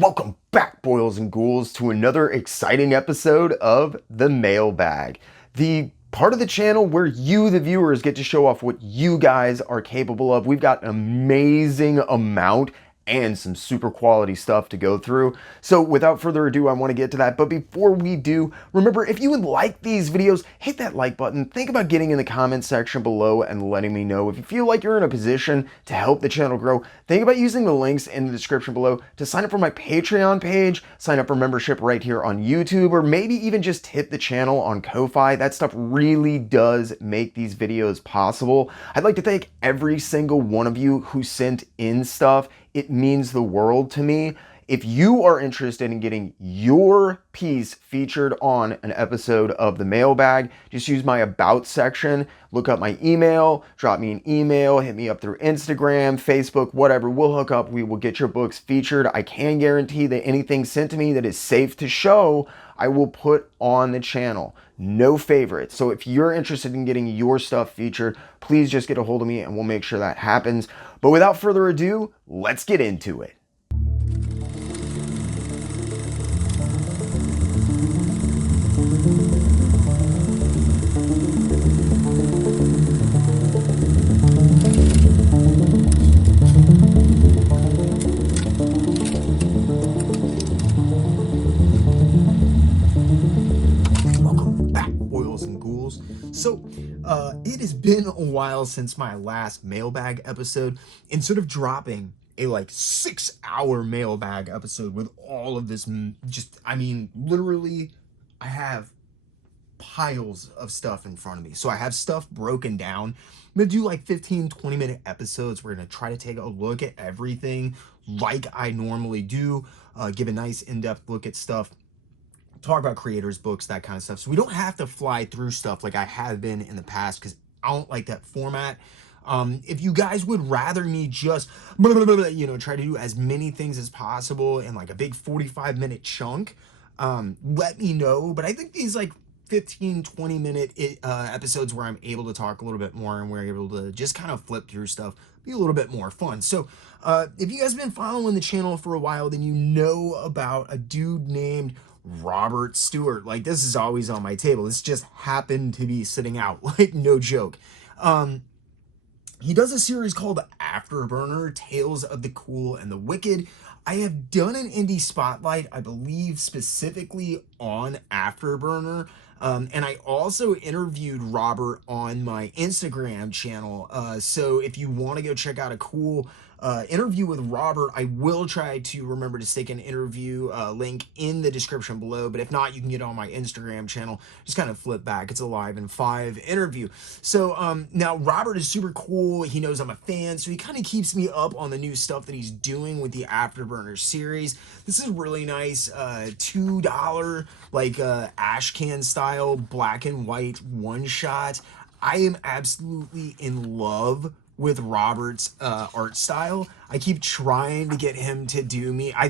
Welcome back, boils and ghouls, to another exciting episode of The Mailbag, the part of the channel where you, the viewers, get to show off what you guys are capable of. We've got an amazing amount and some super quality stuff to go through. So without further ado, I want to get to that. But before we do, remember, if you would like these videos, hit that like button. Think about getting in the comment section below and letting me know. If you feel like you're in a position to help the channel grow, think about using the links in the description below to sign up for my Patreon page, sign up for membership right here on YouTube, or maybe even just hit the channel on Ko-Fi. That stuff really does make these videos possible. I'd like to thank every single one of you who sent in stuff. It means the world to me. If you are interested in getting your piece featured on an episode of The Mailbag, just use my About section, look up my email, drop me an email, hit me up through Instagram, Facebook, whatever. We'll hook up. We will get your books featured. I can guarantee that anything sent to me that is safe to show, I will put on the channel. No favorites. So if you're interested in getting your stuff featured, please just get a hold of me and we'll make sure that happens. But without further ado, let's get into it. So, it has been a while since my last mailbag episode. Instead of dropping a 6-hour mailbag episode with all of this, literally, I have piles of stuff in front of me. So I have stuff broken down. I'm gonna do 15-20 minute episodes. We're gonna try to take a look at everything like I normally do, give a nice in-depth look at stuff, talk about creators' books, that kind of stuff. So we don't have to fly through stuff like I have been in the past because I don't like that format. If you guys would rather me just, try to do as many things as possible in a big 45-minute chunk, let me know. But I think these 15-20 minute episodes where I'm able to talk a little bit more and we're able to just kind of flip through stuff be a little bit more fun. So if you guys have been following the channel for a while, then you know about a dude named Robert Stewart. This is always on my table. This just happened to be sitting out, no joke. He does a series called Afterburner, Tales of the Cool and the Wicked. I have done an indie spotlight, I believe specifically on Afterburner. And I also interviewed Robert on my Instagram channel. So if you want to go check out a cool interview with Robert, I will try to remember to stick an interview link in the description below. But if not, you can get on my Instagram channel. Just kind of flip back. It's a live in 5 interview. So now Robert is super cool. He knows I'm a fan, so he kind of keeps me up on the new stuff that he's doing with the Afterburner series. This is really nice. $2 ash can style black and white one shot. I am absolutely in love with Robert's art style. I keep trying to get him to do me. I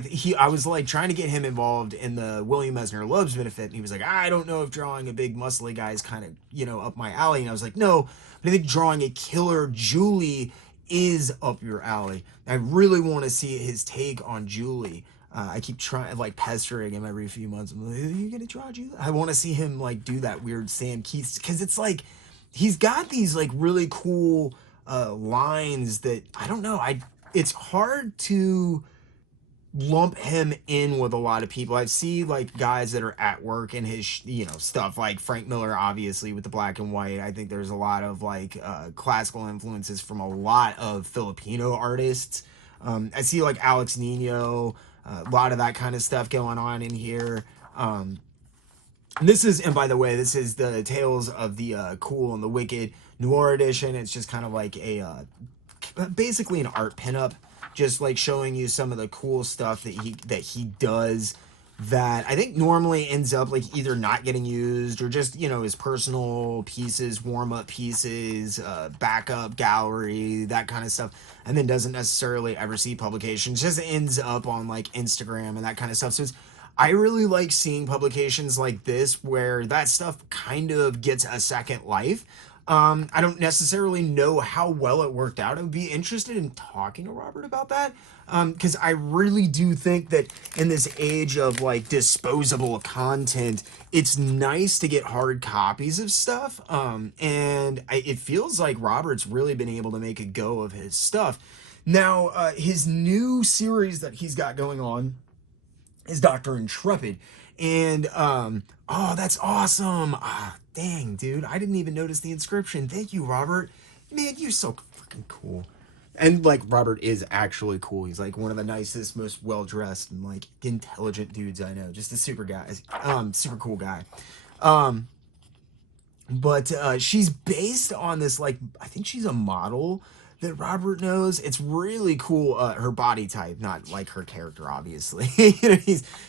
was trying to get him involved in the William Eisner Loves benefit, and he was like, I don't know if drawing a big muscly guy is kind of up my alley. And I was like, no, but I think drawing a killer Julie is up your alley. I really want to see his take on Julie. I keep trying, pestering him every few months. I'm like, are you gonna draw Julie? I want to see him do that weird Sam Keith, because it's he's got these really cool lines that I don't know. It's hard to lump him in with a lot of people. I see guys that are at work in his stuff, like Frank Miller, obviously, with the black and white. I think there's a lot of classical influences from a lot of Filipino artists. I see Alex Nino, a lot of that kind of stuff going on in here. This is, and by the way, this is the Tales of the Cool and the Wicked Noir edition. It's just kind of a basically an art pinup, just showing you some of the cool stuff that he does that I think normally ends up either not getting used or just his personal pieces, warm-up pieces, backup gallery, that kind of stuff, and then doesn't necessarily ever see publications, just ends up on Instagram and that kind of stuff. So I really like seeing publications like this where that stuff kind of gets a second life. I don't necessarily know how well it worked out. I would be interested in talking to Robert about that. Because I really do think that in this age of like disposable content, it's nice to get hard copies of stuff. It feels like Robert's really been able to make a go of his stuff. Now, his new series that he's got going on is Dr. Intrepid. And oh, that's awesome. Ah, dang, dude. I didn't even notice the inscription. Thank you, Robert. Man, you're so freaking cool. And like Robert is actually cool. He's like one of the nicest, most well-dressed and like intelligent dudes I know. Just a super guy. Super cool guy. But she's based on this, like, I think she's a model that Robert knows. It's really cool. Her body type, not like her character, obviously. You know,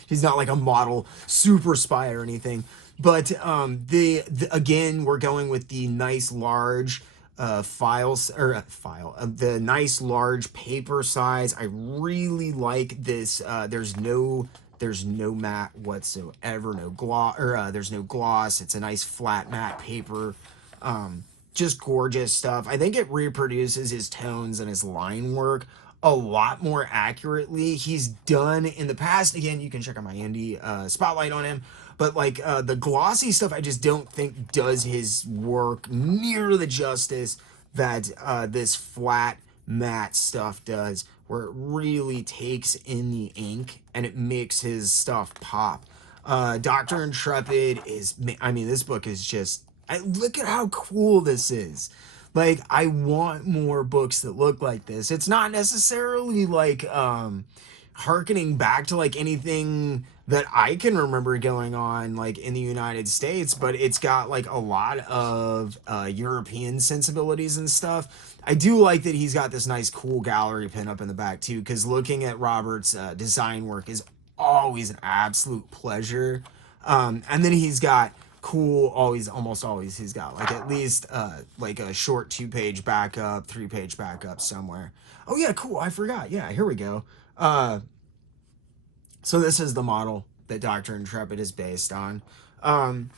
she's not like a model super spy or anything. But the again, we're going with the nice large the nice large paper size. I really like this. There's no matte whatsoever, no gloss, or there's no gloss. It's a nice flat matte paper. Just gorgeous stuff. I think it reproduces his tones and his line work a lot more accurately. He's done in the past, again, you can check out my indie spotlight on him, but like the glossy stuff I just don't think does his work near the justice that this flat matte stuff does, where it really takes in the ink and it makes his stuff pop. Dr. Intrepid is, I mean, this book is just, look at how cool this is. Like, I want more books that look like this. It's not necessarily like harkening back to like anything that I can remember going on like in the United States, but it's got like a lot of European sensibilities and stuff. I do like that he's got this nice cool gallery pin up in the back too, because looking at Robert's design work is always an absolute pleasure. And then he's got almost always he's got like at least like a short 2-page backup, 3-page backup somewhere. Oh yeah, cool, I forgot. Yeah, here we go. So this is the model that Dr. Intrepid is based on.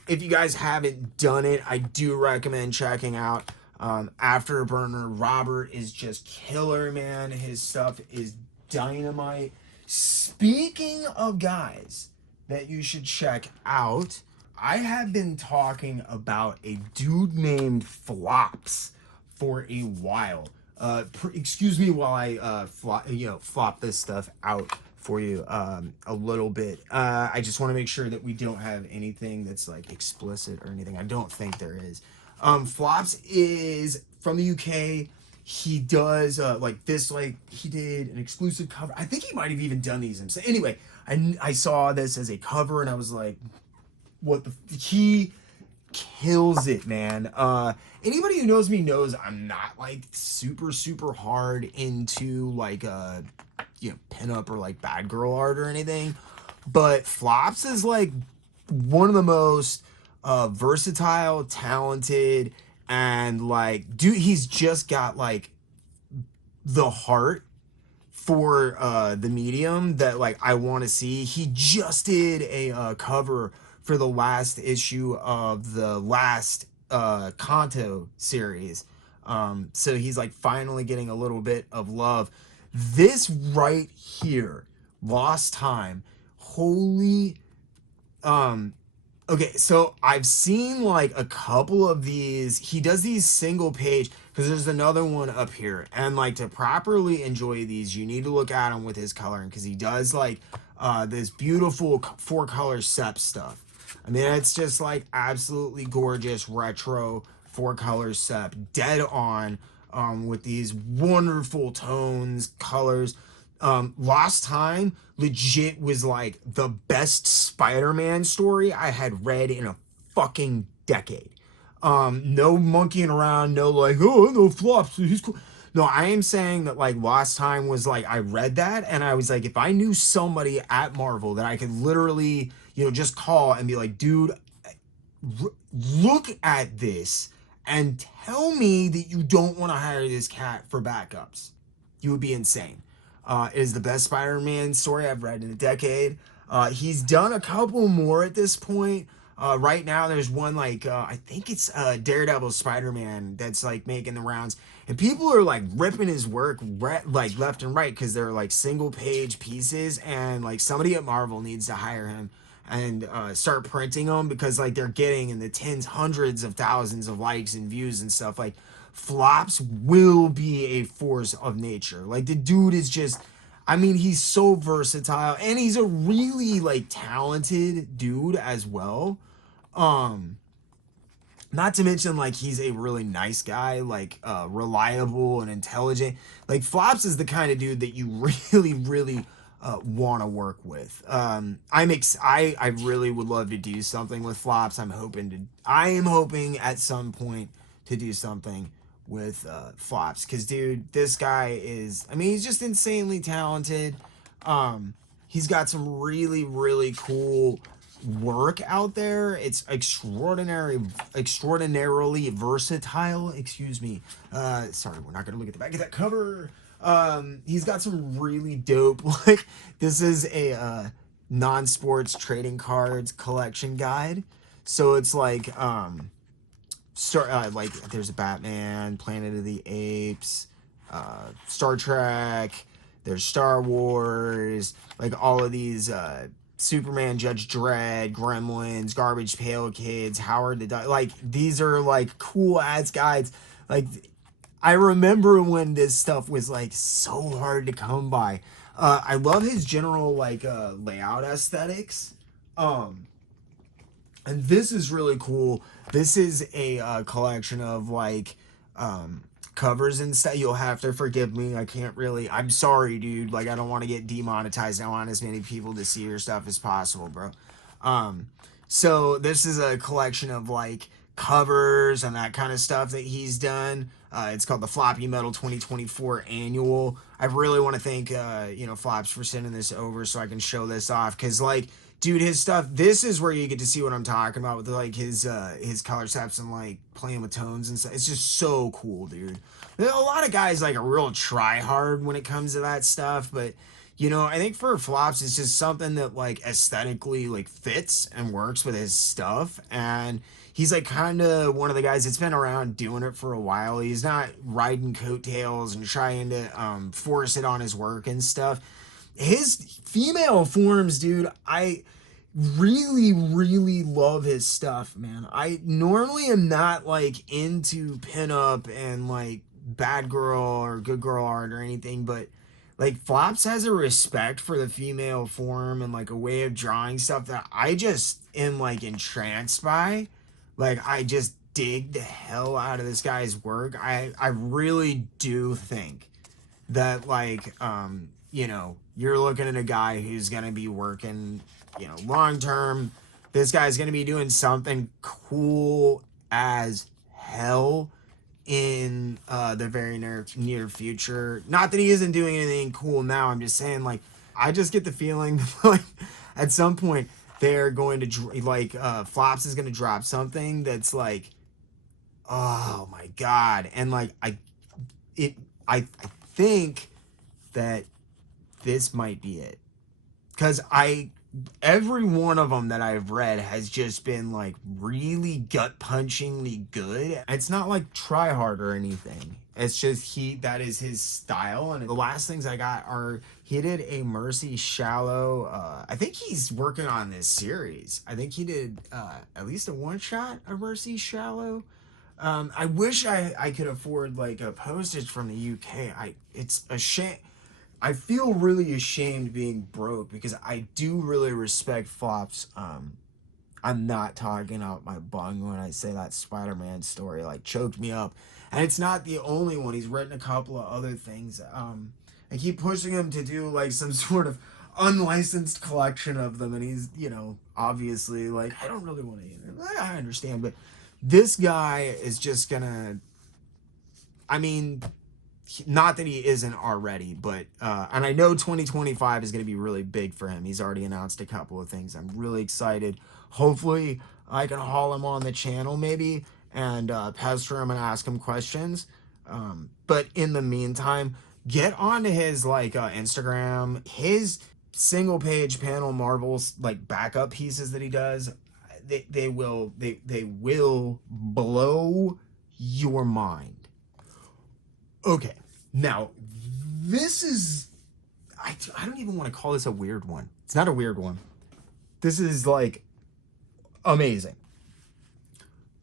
If you guys haven't done it, I do recommend checking out Afterburner. Robert is just killer, man. His stuff is dynamite. Speaking of guys that you should check out, I have been talking about a dude named Flops for a while. Excuse me while I flop this stuff out for you a little bit. I just want to make sure that we don't have anything that's like explicit or anything. I don't think there is. Flops is from the UK. He does like this, like he did an exclusive cover. I think he might have even done these himself. Anyway, I saw this as a cover and I was like, what the he kills it, man. Anybody who knows me knows I'm not like super hard into like pinup or like bad girl art or anything, but Flops is like one of the most versatile, talented, and like dude, he's just got like the heart for the medium that like I want to see. He just did a cover for the last issue of the last Kanto series. So he's like finally getting a little bit of love. This right here, Lost Time, holy okay, so I've seen like a couple of these. He does these single page, because there's another one up here, and like to properly enjoy these you need to look at him with his coloring, because he does like this beautiful 4-color sep stuff. I mean, it's just like absolutely gorgeous retro 4-color sep, dead on, with these wonderful tones, colors. Lost Time legit was like the best Spider-Man story I had read in a fucking decade. No monkeying around, no like, oh, no Flops, he's cool. No, I am saying that like Lost Time was like, I read that and I was like, if I knew somebody at Marvel that I could literally, just call and be like, dude, look at this and tell me that you don't want to hire this cat for backups, you would be insane. It is the best Spider-Man story I've read in a decade. He's done a couple more at this point. Right now, there's one like I think it's Daredevil Spider-Man that's like making the rounds, and people are like ripping his work like left and right because they're like single page pieces, and like somebody at Marvel needs to hire him and start printing them because like they're getting in the tens, hundreds of thousands of likes and views and stuff. Like Flops will be a force of nature. Like the dude is just, I mean, he's so versatile and he's a really like talented dude as well. Um, Not to mention like he's a really nice guy, like reliable and intelligent. Like Flops is the kind of dude that you really want to work with. I really would love to do something with Flops. I am hoping at some point to do something with Flops, because dude, this guy is, I mean, he's just insanely talented. He's got some really cool work out there. It's extraordinarily versatile. Excuse me. Sorry, we're not gonna look at the back of that cover. He's got some really dope. Like this is a non-sports trading cards collection guide. So it's like like there's a Batman, Planet of the Apes, Star Trek. There's Star Wars, like all of these Superman, Judge Dredd, Gremlins, Garbage Pail Kids, Howard the Duck. Like these are like cool ass guides. Like I remember when this stuff was like so hard to come by. I love his general like layout aesthetics. And this is really cool. This is a collection of like covers and stuff. You'll have to forgive me. I can't really. I'm sorry, dude. Like I don't want to get demonetized. I want as many people to see your stuff as possible, bro. Um, so this is a collection of like covers and that kind of stuff that he's done. It's called the Floppy Metal 2024 Annual. I really want to thank Flops for sending this over so I can show this off, because like dude, his stuff, this is where you get to see what I'm talking about with like his color steps and like playing with tones and stuff. It's just so cool, dude. A lot of guys like a real try hard when it comes to that stuff, but I think for Flops it's just something that like aesthetically like fits and works with his stuff. And he's like kind of one of the guys that's been around doing it for a while. He's not riding coattails and trying to force it on his work and stuff. His female forms, dude, I really love his stuff, man. I normally am not like into pinup and like bad girl or good girl art or anything, but like Flops has a respect for the female form and like a way of drawing stuff that I just am like entranced by. Like I just dig the hell out of this guy's work. I really do think that like you're looking at a guy who's going to be working long term. This guy's going to be doing something cool as hell in the very near future. Not that he isn't doing anything cool now. I'm just saying, like, I just get the feeling like at some point they're going to Flops is going to drop something that's like, oh my god. And like I think that this might be it, because every one of them that I've read has just been like really gut punchingly good. It's not like try hard or anything. It's just that is his style. And the last things I got are, he did a Mercy Shallow. I think he's working on this series. I think he did at least a one shot of Mercy Shallow. I wish I could afford like a postage from the UK. It's a shame. I feel really ashamed being broke because I do really respect Flops. I'm not talking out my bung when I say that Spider-Man story like choked me up. And it's not the only one. He's written a couple of other things. I keep pushing him to do like some sort of unlicensed collection of them, and he's, obviously like, I don't really want to. I understand, but this guy is just gonna, I mean, not that he isn't already, but and I know 2025 is going to be really big for him. He's already announced a couple of things. I'm really excited. Hopefully I can haul him on the channel maybe and pester him and ask him questions. But in the meantime, get onto his like Instagram. His single page panel Marvels like backup pieces that he does, they will blow your mind. Okay, now this is I don't even want to call this a weird one. It's not a weird one. This is like amazing.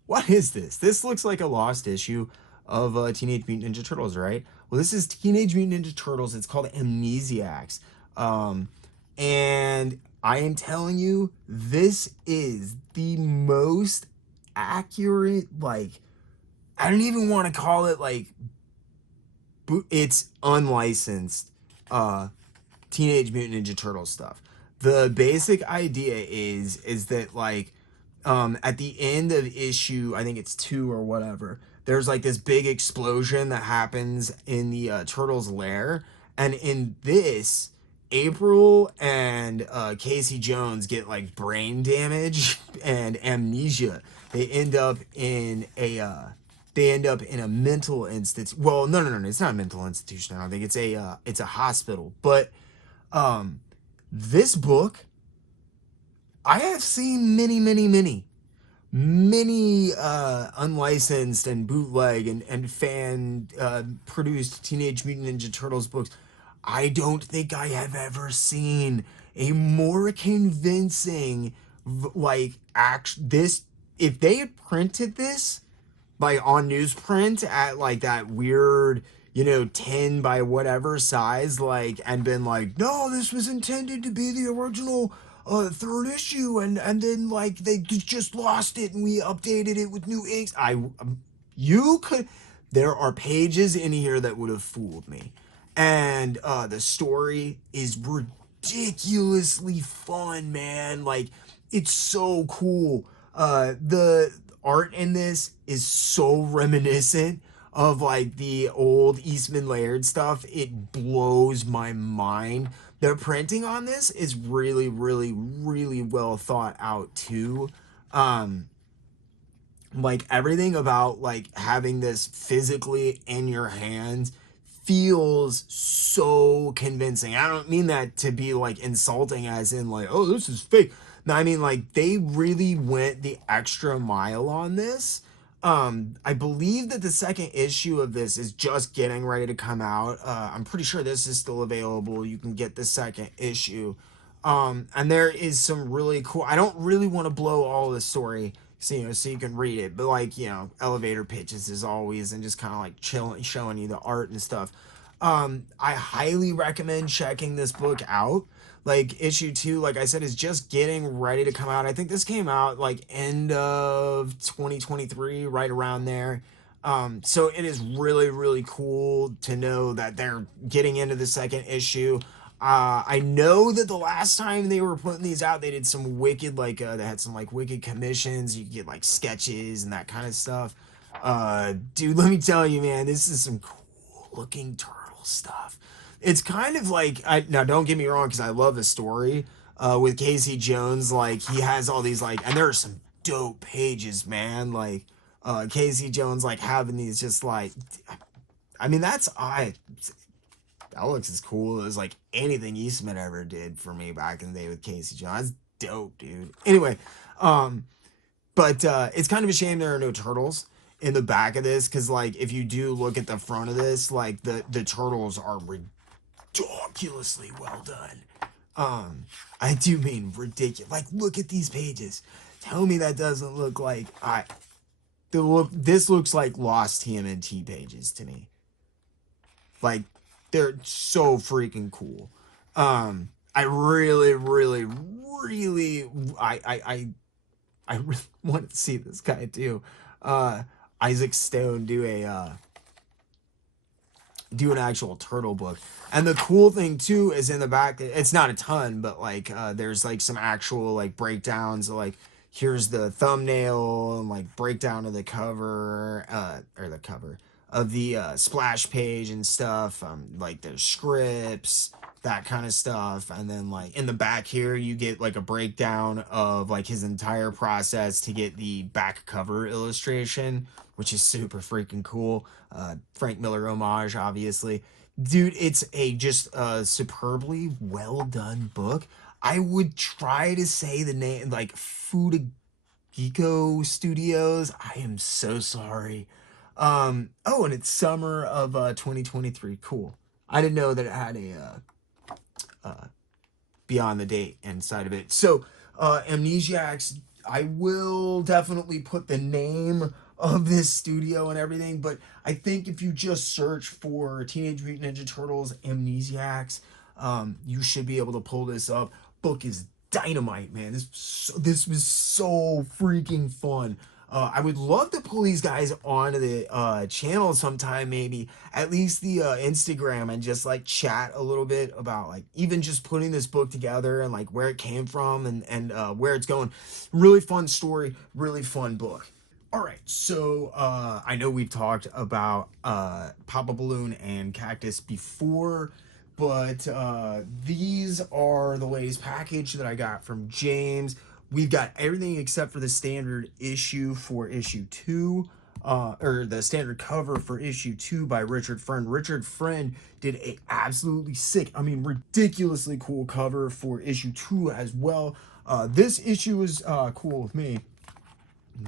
What is this? This looks like a lost issue of Teenage Mutant Ninja Turtles, right? Well, this is Teenage Mutant Ninja Turtles. It's called Amnesiacs. And I am telling you, this is the most accurate, like, I don't even want to call it like, it's unlicensed Teenage Mutant Ninja Turtles stuff. The basic idea is that like at the end of issue, I think it's 2 or whatever, there's like this big explosion that happens in the turtles lair, and in this, April and Casey Jones get like brain damage and amnesia. They end up in a mental institute. Well, no, it's not a mental institution. I don't think it's a hospital. But this book, I have seen many unlicensed and bootleg and fan produced Teenage Mutant Ninja Turtles books. I don't think I have ever seen a more convincing like this. If they had printed this like on newsprint at like that weird 10 by whatever size, like, and been like, no, this was intended to be the original 3rd issue, and then like they just lost it and we updated it with new inks. You could, there are pages in here that would have fooled me. And the story is ridiculously fun, man. Like, it's so cool. The art in this is so reminiscent of like the old Eastman Laird stuff. It blows my mind. The printing on this is really well thought out too. Like everything about like having this physically in your hands feels so convincing. I don't mean that to be like insulting as in like, oh, this is fake. No, I mean like they really went the extra mile on this. I believe that the 2nd issue of this is just getting ready to come out. I'm pretty sure this is still available. You can get the 2nd issue. And there is some really cool, I don't really want to blow all the story, so you can read it, but like, elevator pitches as always, and just kind of like chilling, showing you the art and stuff. I highly recommend checking this book out. Like issue 2, like I said, is just getting ready to come out. I think this came out like end of 2023, right around there. So it is really cool to know that they're getting into the 2nd issue. I know that the last time they were putting these out, they did some wicked, like, they had some, like, wicked commissions. You could get, like, sketches and that kind of stuff. Dude, let me tell you, man, this is some cool-looking turtle stuff. It's kind of like, now, don't get me wrong, because I love the story, with Casey Jones. Like, he has all these, like, and there are some dope pages, man. Like, Casey Jones, like, having these just, like, I mean, that looks as cool as like anything Eastman ever did for me back in the day with Casey Jones. That's dope, dude. Anyway, but it's kind of a shame there are no turtles in the back of this, because like if you do look at the front of this, like the turtles are ridiculously well done. I do mean ridiculous. Like, look at these pages. Tell me that doesn't look like this looks like lost TMNT pages to me. Like, they're so freaking cool. I really want to see this guy too. Isaac Stone do an actual turtle book. And the cool thing too is in the back, it's not a ton, but like there's like some actual like breakdowns, like here's the thumbnail and like breakdown of the cover, or the cover of the splash page and stuff. Like there's scripts, that kind of stuff. And then like in the back here, you get like a breakdown of like his entire process to get the back cover illustration, which is super freaking cool. Frank Miller homage, obviously. Dude, it's just a superbly well done book. I would try to say the name, like Geeko Studios. I am so sorry. Oh, and it's summer of 2023. Cool. I didn't know that it had a beyond the date inside of it. So, Amnesiacs, I will definitely put the name of this studio and everything, but I think if you just search for Teenage Mutant Ninja Turtles Amnesiacs, you should be able to pull this up. Book is dynamite, man. This was so freaking fun. I would love to pull these guys onto the channel sometime, maybe at least the Instagram, and just like chat a little bit about like even just putting this book together and like where it came from and where it's going. Really fun story, really fun book. All right, so I know we've talked about Papa Balloon and Cactus before, but these are the latest package that I got from James. We've got everything except for the standard issue for issue 2, or the standard cover for issue 2 by Richard Friend. Richard Friend did a absolutely sick, I mean ridiculously cool cover for issue 2 as well. This issue is cool with me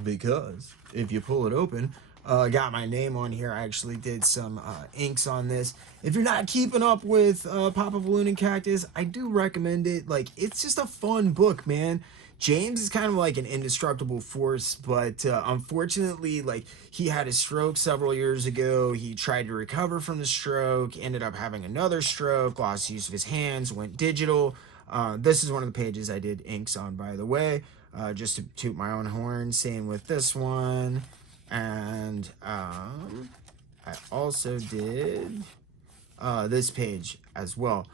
because if you pull it open, got my name on here. I actually did some inks on this. If you're not keeping up with Papa Balloon and Cactus, I do recommend it. Like, it's just a fun book, man. James is kind of like an indestructible force, but unfortunately, like, he had a stroke several years ago. He tried to recover from the stroke, ended up having another stroke, lost use of his hands, went digital. This is one of the pages I did inks on, by the way, just to toot my own horn. Same with this one. And I also did this page as well.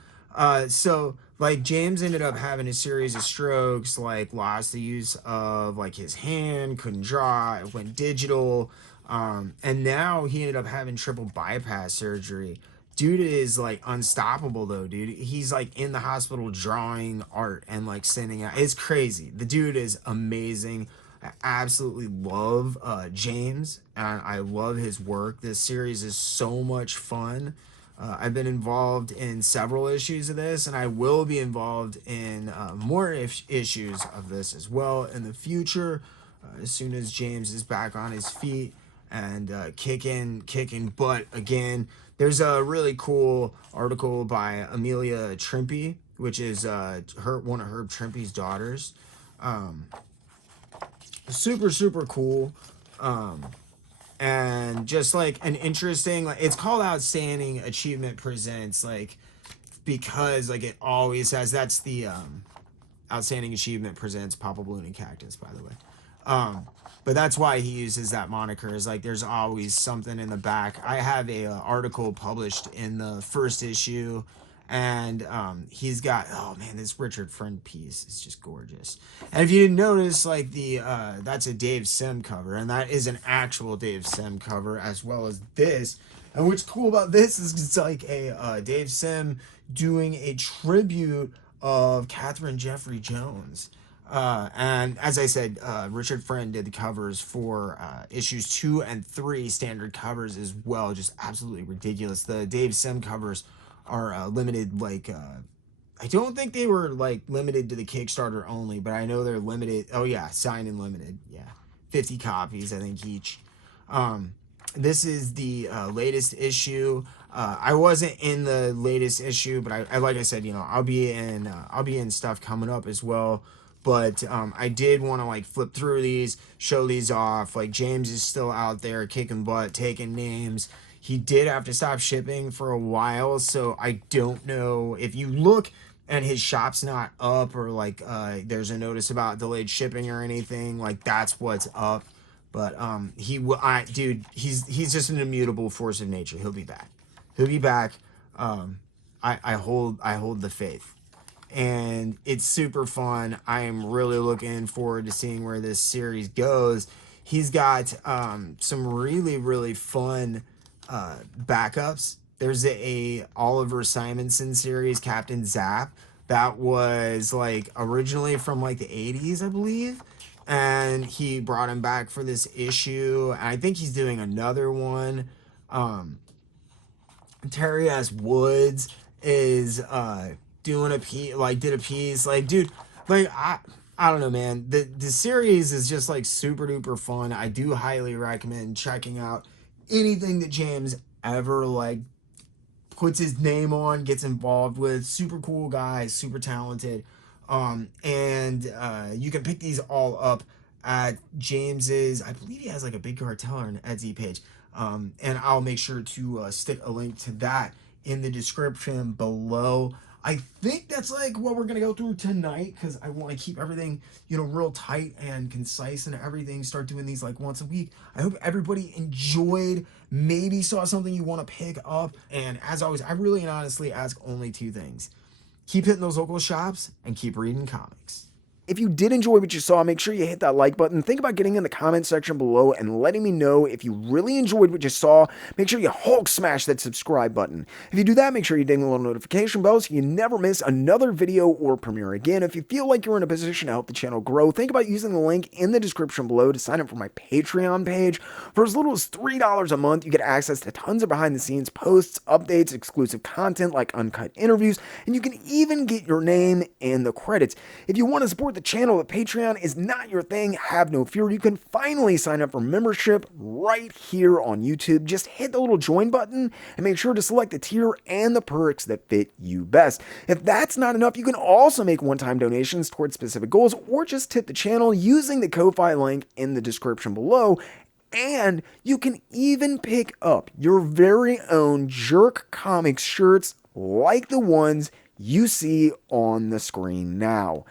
So like James ended up having a series of strokes, like lost the use of like his hand, couldn't draw, it went digital, and now he ended up having triple bypass surgery. Dude is like unstoppable though, dude. He's like in the hospital drawing art and like sending out. It's crazy. The dude is amazing. I absolutely love James, and I love his work. This series is so much fun. I've been involved in several issues of this, and I will be involved in more issues of this as well in the future, as soon as James is back on his feet and kicking butt again. There's a really cool article by Amelia Trimpe, which is one of Herb Trimpe's daughters. Super cool. And just like an interesting, like, it's called Outstanding Achievement Presents, like, because like it always has, that's the Outstanding Achievement Presents Papa Balloon and Cactus, by the way. But that's why he uses that moniker, is like there's always something in the back. I have a article published in the first issue, and he's got, oh man, this Richard Friend piece is just gorgeous. And if you didn't notice, like the that's a Dave Sim cover, and that is an actual Dave Sim cover, as well as this. And what's cool about this is it's like a Dave Sim doing a tribute of Catherine Jeffrey Jones. And as I said, Richard Friend did the covers for issues 2 and 3, standard covers as well. Just absolutely ridiculous. The Dave Sim covers are limited, like, I don't think they were like limited to the Kickstarter only, but I know they're limited. Oh yeah, signed and limited. Yeah, 50 copies, I think, each. This is the latest issue. I wasn't in the latest issue, but I like I said, you know, I'll be in stuff coming up as well. But I did want to like flip through these, show these off. Like, James is still out there kicking butt, taking names. He did have to stop shipping for a while, so I don't know if you look and his shop's not up, or like there's a notice about delayed shipping or anything. Like, that's what's up. But dude, he's just an immutable force of nature. He'll be back. He'll be back. I hold the faith. And it's super fun. I am really looking forward to seeing where this series goes. He's got some really fun backups. There's a Oliver Simonson series, Captain Zap, that was like originally from like the 80s, I believe, and he brought him back for this issue, and I think he's doing another one. Terry S. Woods is doing a piece, like did a piece, like, dude, like I don't know, man. The series is just like super duper fun. I do highly recommend checking out anything that James ever like puts his name on, gets involved with. Super cool guy, super talented. And you can pick these all up at James's. I believe he has like a Big Cartel or an Etsy page. And I'll make sure to stick a link to that in the description below. I think that's like what we're gonna go through tonight because I want to keep everything, real tight and concise and everything. Start doing these like once a week. I hope everybody enjoyed. Maybe saw something you want to pick up. And as always, I really and honestly ask only two things: keep hitting those local shops and keep reading comics. If you did enjoy what you saw, make sure you hit that like button. Think about getting in the comment section below and letting me know if you really enjoyed what you saw. Make sure you Hulk smash that subscribe button. If you do that, make sure you ding the little notification bell so you never miss another video or premiere. Again, if you feel like you're in a position to help the channel grow, think about using the link in the description below to sign up for my Patreon page. For as little as $3 a month, you get access to tons of behind the scenes posts, updates, exclusive content like uncut interviews, and you can even get your name in the credits. If you want to support the channel, if Patreon is not your thing, have no fear. You can finally sign up for membership right here on YouTube. Just hit the little join button and make sure to select the tier and the perks that fit you best. If that's not enough, you can also make one-time donations towards specific goals or just tip the channel using the Ko-Fi link in the description below. And you can even pick up your very own JerkComic shirts like the ones you see on the screen now.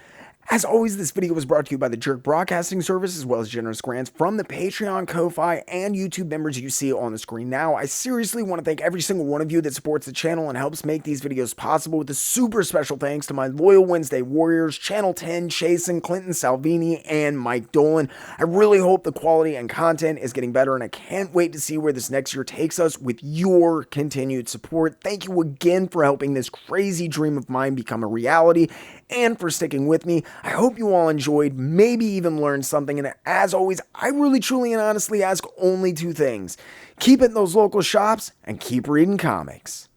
As always, this video was brought to you by the Jerk Broadcasting Service, as well as generous grants from the Patreon, Ko-Fi, and YouTube members you see on the screen now. I seriously want to thank every single one of you that supports the channel and helps make these videos possible, with a super special thanks to my loyal Wednesday Warriors, Channel 10, Chasen, Clinton Salvini, and Mike Dolan. I really hope the quality and content is getting better, and I can't wait to see where this next year takes us with your continued support. Thank you again for helping this crazy dream of mine become a reality, and for sticking with me. I hope you all enjoyed, maybe even learned something, and as always, I really, truly, and honestly ask only two things: keep it in those local shops, and keep reading comics.